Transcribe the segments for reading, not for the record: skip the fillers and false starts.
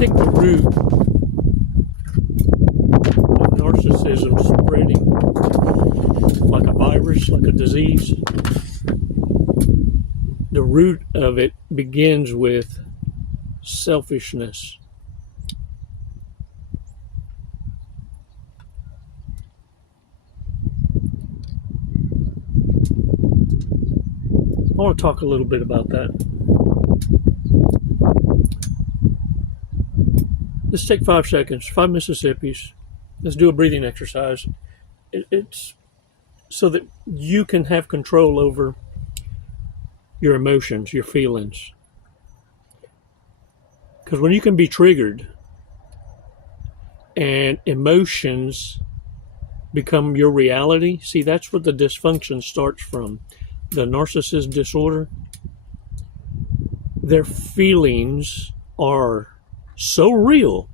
think the root of narcissism spreading like a virus, like a disease, the root of it begins with selfishness. I want to talk a little bit about that. Let's take 5 seconds, 5 Mississippis. Let's do a breathing exercise. It's so that you can have control over your emotions, your feelings. Because when you can be triggered and emotions become your reality, see, that's where the dysfunction starts from. The narcissist disorder, their feelings are so real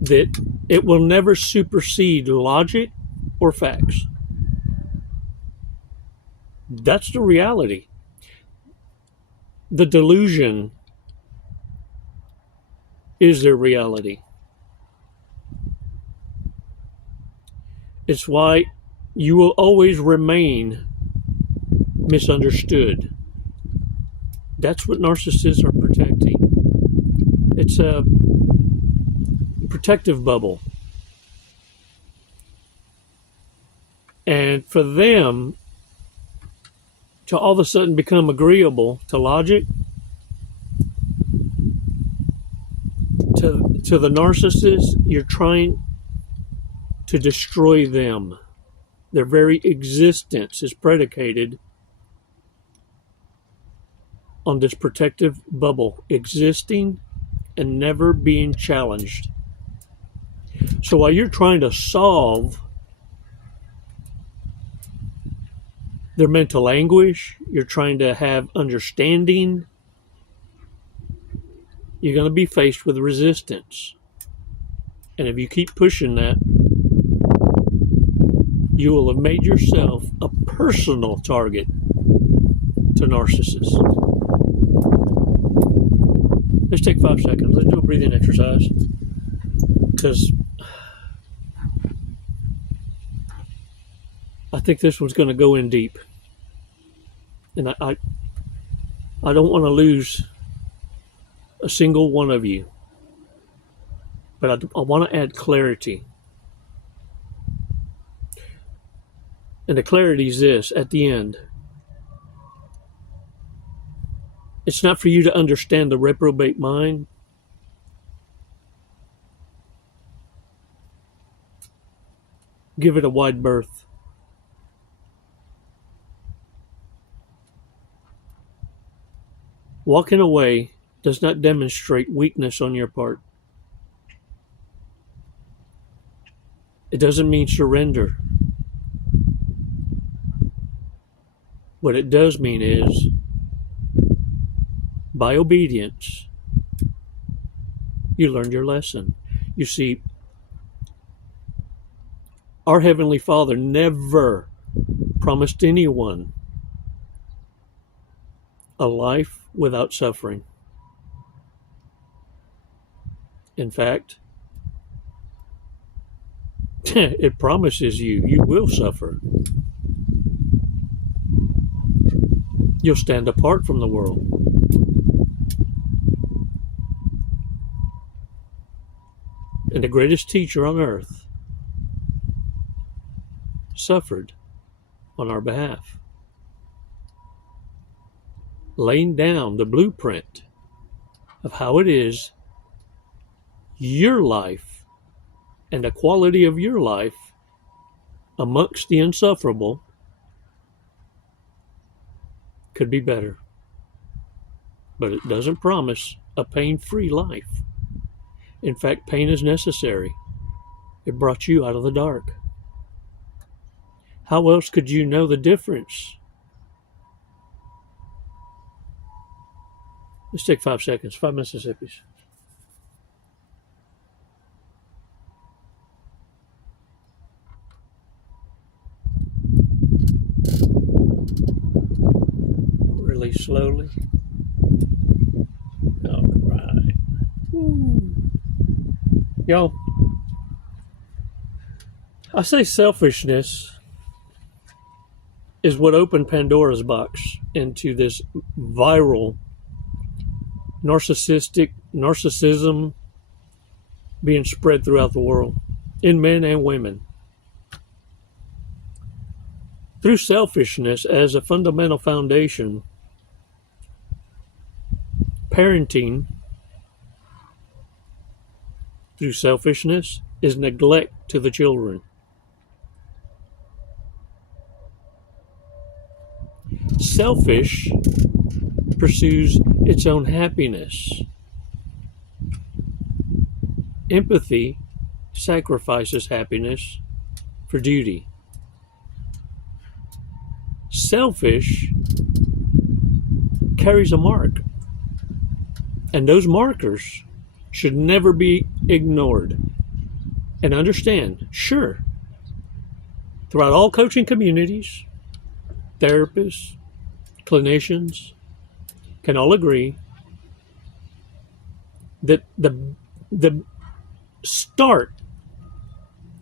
that it will never supersede logic or facts. That's the reality. The delusion is their reality. It's why you will always remain misunderstood. That's what narcissists are protecting. It's a protective bubble. And for them to all of a sudden become agreeable to logic, to the narcissist, you're trying to destroy them. Their very existence is predicated on this protective bubble existing and never being challenged. So while you're trying to solve their mental anguish, you're trying to have understanding, you're going to be faced with resistance. And if you keep pushing that, you will have made yourself a personal target to narcissists. Let's take 5 seconds. Let's do a breathing exercise. Because I think this one's going to go in deep. And I don't want to lose a single one of you. But I want to add clarity. And the clarity is this, at the end. It's not for you to understand the reprobate mind. Give it a wide berth. Walking away does not demonstrate weakness on your part. It doesn't mean surrender. What it does mean is, by obedience, you learned your lesson. You see, our Heavenly Father never promised anyone a life without suffering. In fact, it promises you will suffer. You'll stand apart from the world. And the greatest teacher on earth suffered on our behalf, laying down the blueprint of how it is your life and the quality of your life amongst the insufferable could be better. But it doesn't promise a pain-free life. In fact, pain is necessary. It brought you out of the dark. How else could you know the difference? Let's take 5 seconds, 5 Mississippis. Release slowly. Y'all, I say selfishness is what opened Pandora's box into this viral narcissism being spread throughout the world in men and women. Through selfishness as a fundamental foundation, parenting through selfishness is neglect to the children. Selfish pursues its own happiness. Empathy sacrifices happiness for duty. Selfish carries a mark, and those markers should never be ignored. And understand, sure, throughout all coaching communities, therapists, clinicians can all agree that the start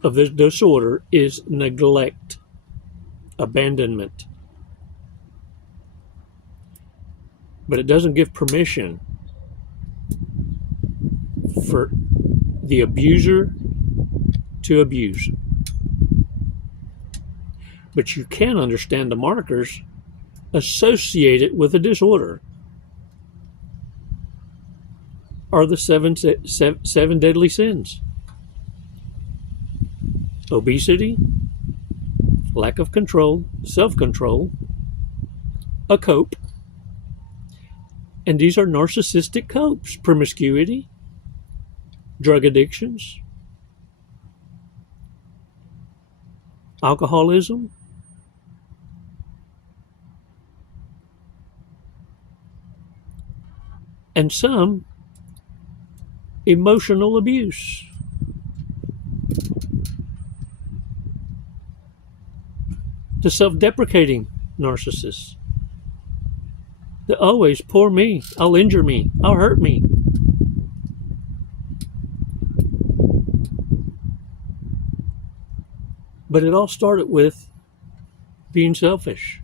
of this disorder is neglect, abandonment. But it doesn't give permission for the abuser to abuse. But you can understand the markers associated with a disorder are the seven deadly sins: obesity, lack of control, self-control, a cope, and these are narcissistic copes: promiscuity, drug addictions, alcoholism, and some emotional abuse. The self-deprecating narcissists that always, poor me, I'll injure me, I'll hurt me. But it all started with being selfish.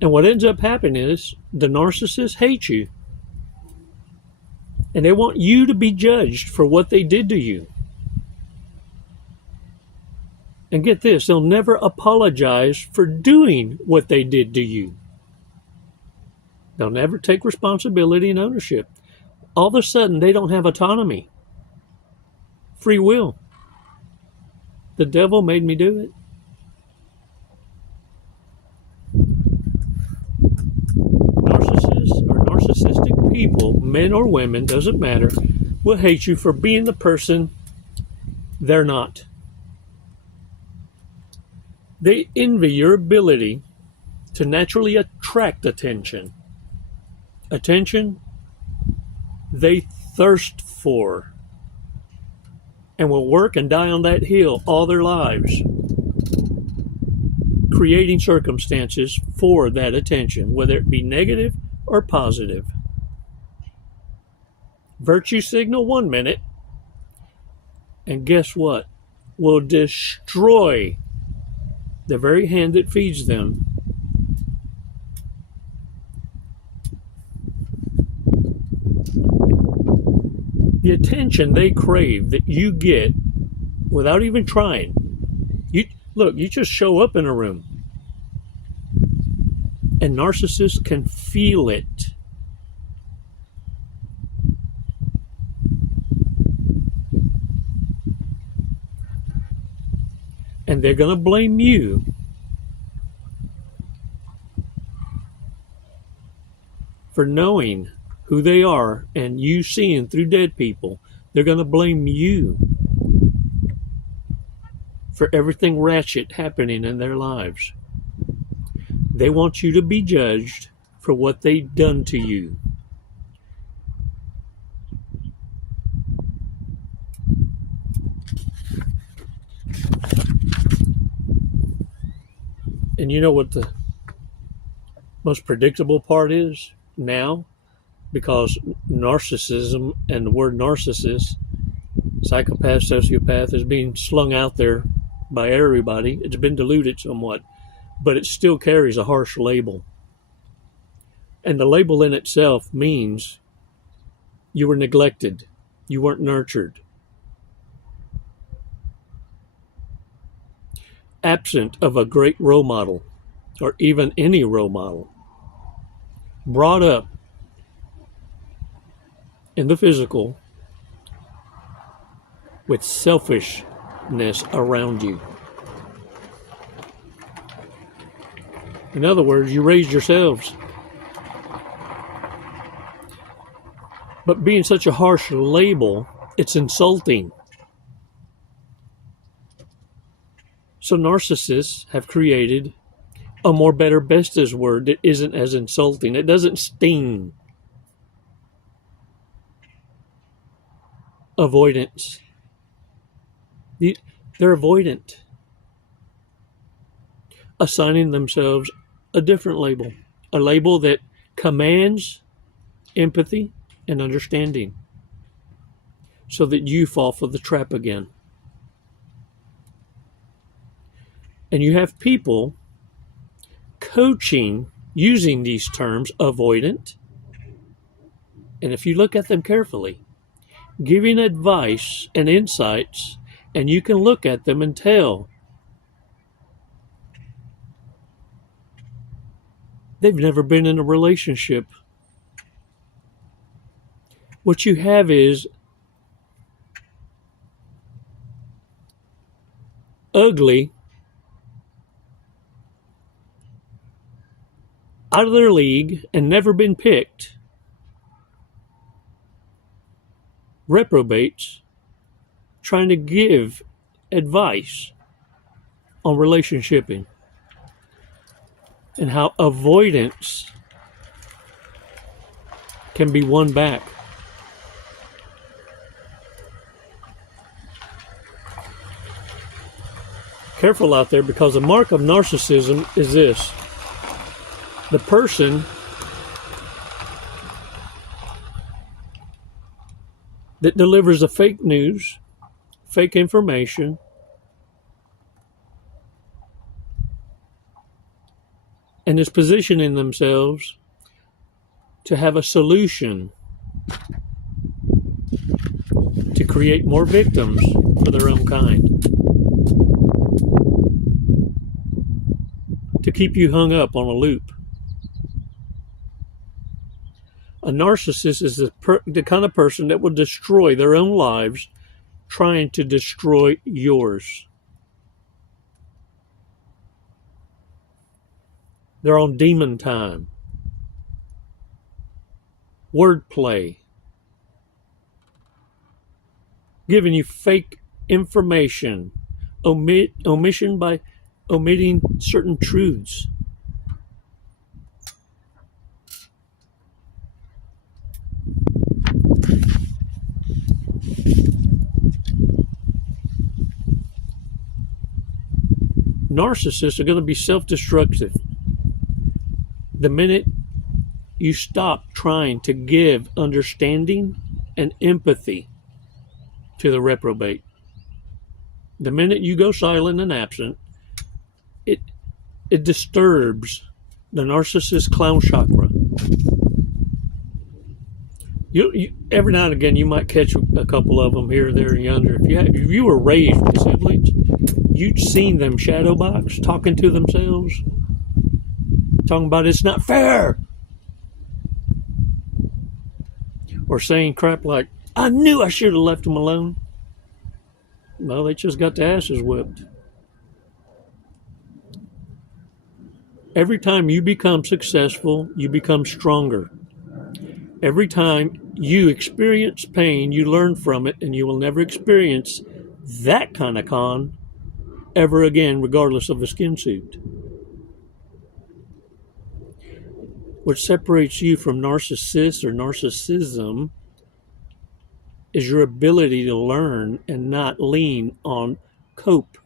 And what ends up happening is the narcissist hates you. And they want you to be judged for what they did to you. And get this, they'll never apologize for doing what they did to you. They'll never take responsibility and ownership. All of a sudden, they don't have autonomy, free will. The devil made me do it. Narcissists or narcissistic people, men or women, doesn't matter, will hate you for being the person they're not. They envy your ability to naturally attract attention. Attention they thirst for, and will work and die on that hill all their lives, creating circumstances for that attention, whether it be negative or positive. Virtue signal 1 minute, and guess what? Will destroy the very hand that feeds them. The attention they crave that you get without even trying. You just show up in a room, and narcissists can feel it. And they're going to blame you for knowing who they are and you seeing through dead people. They're going to blame you for everything ratchet happening in their lives. They want you to be judged for what they've done to you. And you know what Most predictable part is now, because narcissism and the word narcissist, psychopath, sociopath, is being slung out there by everybody. It's been diluted somewhat, but it still carries a harsh label. And the label in itself means you were neglected, you weren't nurtured, absent of a great role model, or even any role model, brought up in the physical with selfishness around you. In other words, you raised yourselves. But being such a harsh label, it's insulting. So narcissists have created a more better, best as word that isn't as insulting. It doesn't sting. Avoidance. They're avoidant, assigning themselves a different label, a label that commands empathy and understanding, so that you fall for the trap again. And you have people coaching using these terms, avoidant, and if you look at them carefully, giving advice and insights, and you can look at them and tell they've never been in a relationship. What you have is ugly, out of their league, and never been picked reprobates trying to give advice on relationshiping and how avoidance can be won back. Careful out there, because the mark of narcissism is this: the person that delivers the fake news, fake information, and is positioning themselves to have a solution to create more victims for their own kind, to keep you hung up on a loop. A narcissist is the kind of person that will destroy their own lives trying to destroy yours. They're on demon time, wordplay, giving you fake information, omission by omitting certain truths. Narcissists are going to be self-destructive the minute you stop trying to give understanding and empathy to the reprobate. The minute you go silent and absent, it disturbs the narcissist clown chakra. You every now and again you might catch a couple of them here, there, and yonder. If you were raised with siblings, you'd seen them shadow box, talking to themselves, talking about it's not fair, or saying crap like, I knew I should have left them alone. No, they just got their asses whipped. Every time you become successful, you become stronger. Every time you experience pain, you learn from it, and you will never experience that kind of con ever again, regardless of the skin suit. What separates you from narcissists or narcissism is your ability to learn and not lean on cope.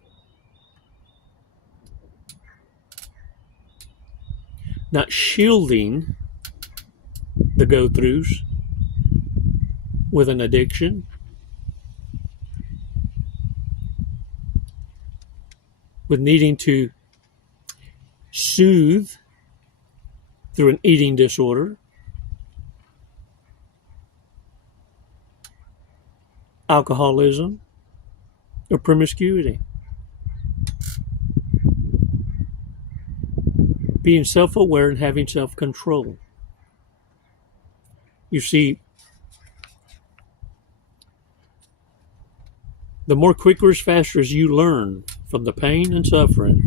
not shielding the go-throughs with an addiction, with needing to soothe through an eating disorder, alcoholism, or promiscuity. Being self-aware and having self-control. You see, the more quicker as faster as you learn from the pain and suffering,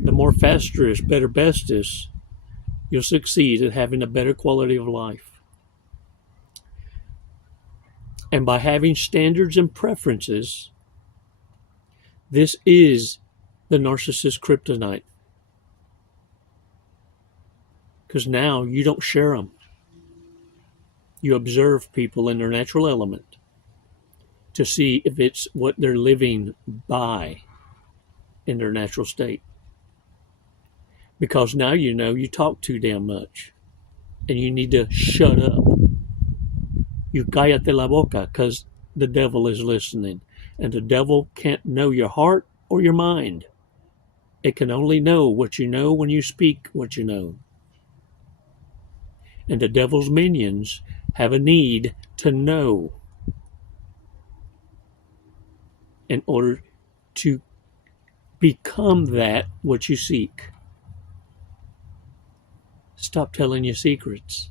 the more faster is better bestest you'll succeed at having a better quality of life. And by having standards and preferences, this is the narcissist kryptonite. Because now you don't share them. You observe people in their natural element to see if it's what they're living by in their natural state. Because now you know you talk too damn much and you need to shut up. You cállate la boca, because the devil is listening. And the devil can't know your heart or your mind. It can only know what you know when you speak what you know. And the devil's minions have a need to know in order to become that what you seek. Stop telling your secrets.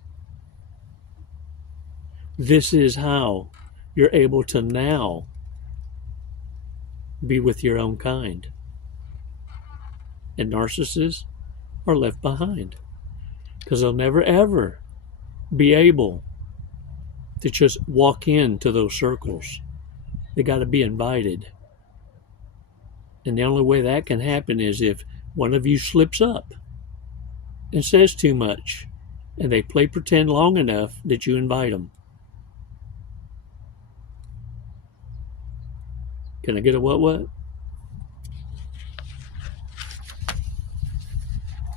This is how you're able to now be with your own kind. And narcissists are left behind because they'll never ever be able to just walk into those circles. They got to be invited. And the only way that can happen is if one of you slips up and says too much, and they play pretend long enough that you invite them. Can I get a what?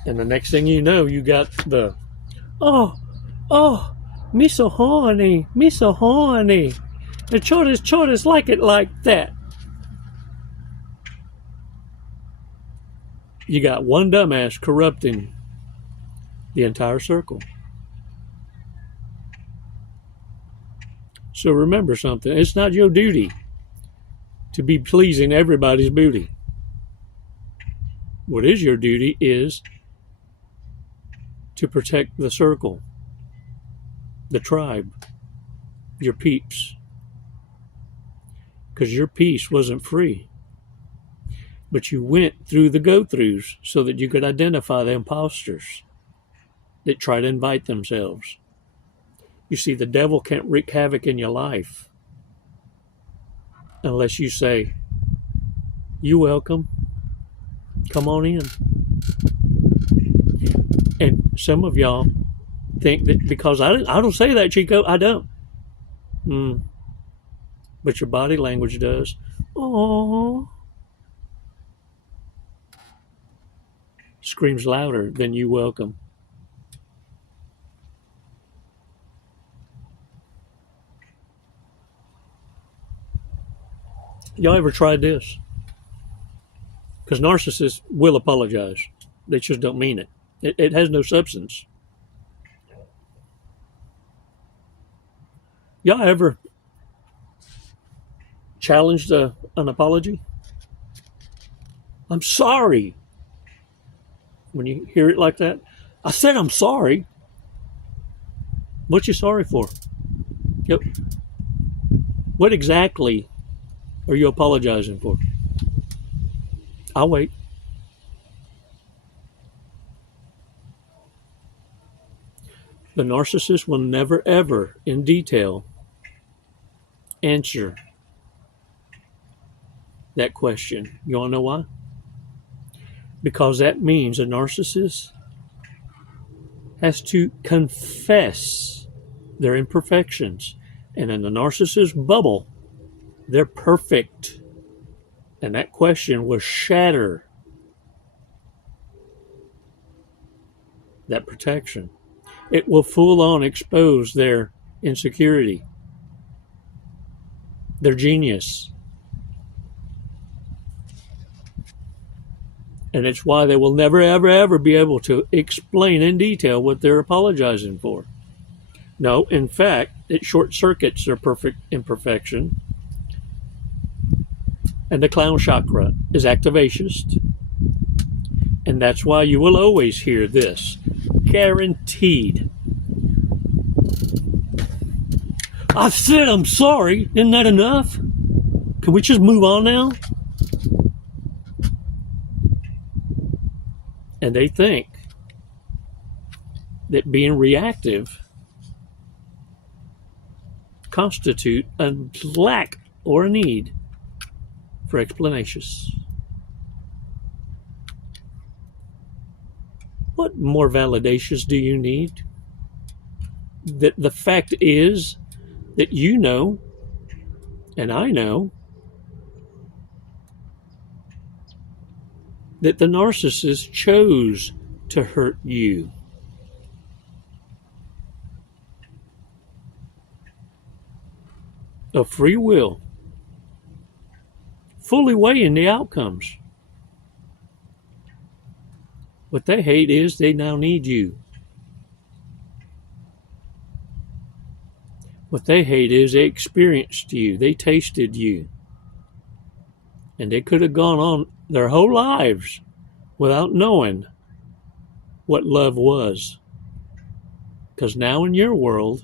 And the next thing you know, you got the, oh, me so horny. The chorus like it like that. You got one dumbass corrupting the entire circle. So remember something. It's not your duty to be pleasing everybody's booty. What is your duty is to protect the circle, the tribe, your peeps. Because your piece wasn't free. But you went through the go-throughs so that you could identify the imposters that try to invite themselves. You see, the devil can't wreak havoc in your life unless you say, "You welcome. Come on in." And some of y'all think that because I don't say that, Chico, I don't. But your body language does. Oh, screams louder than "you welcome." Y'all ever tried this? Because narcissists will apologize. They just don't mean it. It has no substance. Y'all ever challenged an apology? I'm sorry. When you hear it like that, I said I'm sorry. What you sorry for? Yep. What exactly are you apologizing for? I'll wait. The narcissist will never, ever, in detail, answer that question. You want to know why? Because that means a narcissist has to confess their imperfections. And in the narcissist bubble, they're perfect. And that question will shatter that protection. It will full on expose their insecurity, their genius. And it's why they will never, ever, ever be able to explain in detail what they're apologizing for. No, in fact, it short circuits their perfect imperfection. And the clown chakra is activationist. And that's why you will always hear this. Guaranteed. I said I'm sorry. Isn't that enough? Can we just move on now? And they think that being reactive constitute a lack or a need for explanations. What more validations do you need? That the fact is that you know, and I know, that the narcissist chose to hurt you. Of free will, fully weighing the outcomes. What they hate is they now need you. What they hate is they experienced you, they tasted you. And they could have gone on their whole lives without knowing what love was. Because now in your world,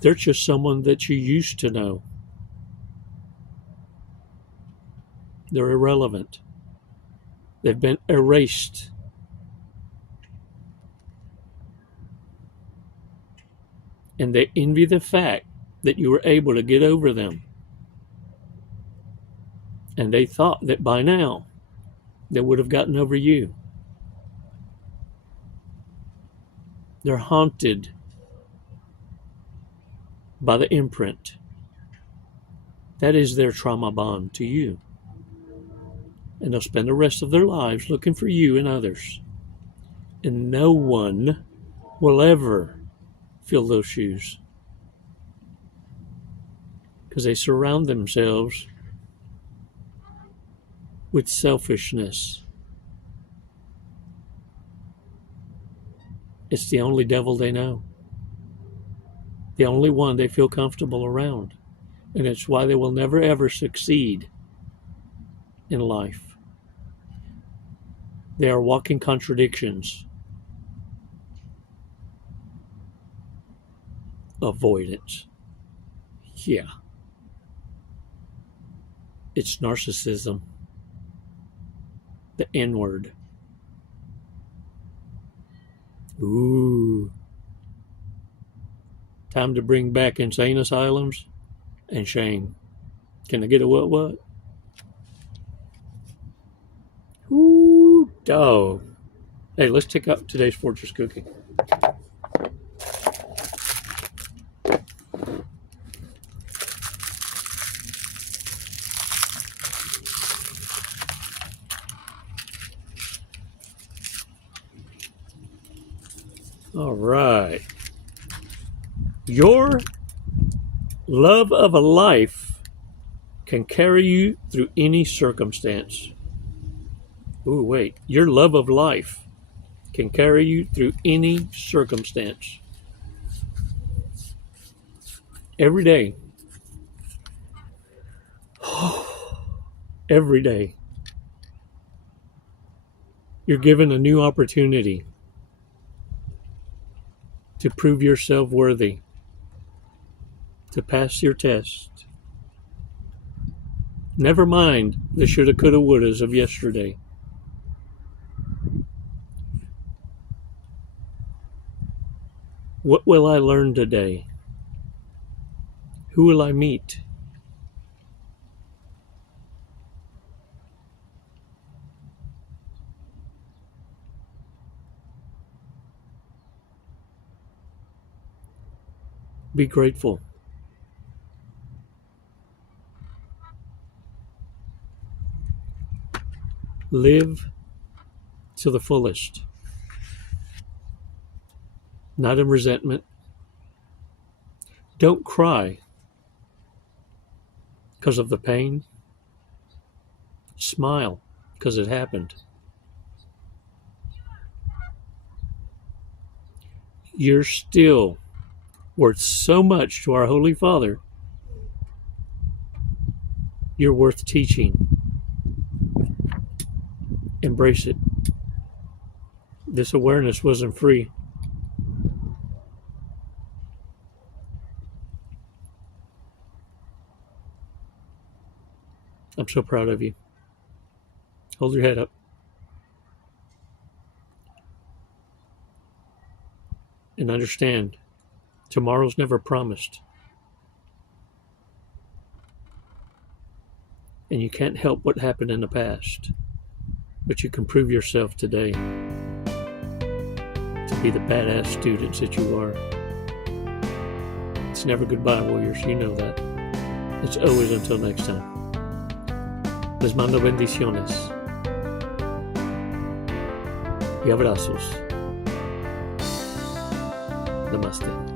they're just someone that you used to know. They're irrelevant. They've been erased. And they envy the fact that you were able to get over them. And they thought that by now, they would have gotten over you. They're haunted by the imprint. That is their trauma bond to you. And they'll spend the rest of their lives looking for you and others. And no one will ever fill those shoes. Because they surround themselves with selfishness. It's the only devil they know. The only one they feel comfortable around. And it's why they will never ever succeed in life. They are walking contradictions. Avoidance. Yeah. It's narcissism. The N-word. Ooh. Time to bring back insane asylums and shame. Can I get a what? Ooh, dog. Hey, let's take up today's fortress cookie. All right. Your love of a life can carry you through any circumstance. Ooh, wait. Your love of life can carry you through any circumstance. Every day. Every day. You're given a new opportunity to prove yourself worthy, to pass your test. Never mind the shoulda, coulda, wouldas of yesterday. What will I learn today? Who will I meet? Be grateful. Live to the fullest. not in resentment. Don't cry because of the pain. Smile because it happened. You're still worth so much to our Holy Father. You're worth teaching. Embrace it. This awareness wasn't free. I'm so proud of you. Hold your head up. And understand, tomorrow's never promised. And you can't help what happened in the past. But you can prove yourself today to be the badass students that you are. It's never goodbye, warriors. You know that. It's always until next time. Les mando bendiciones y abrazos. Namaste.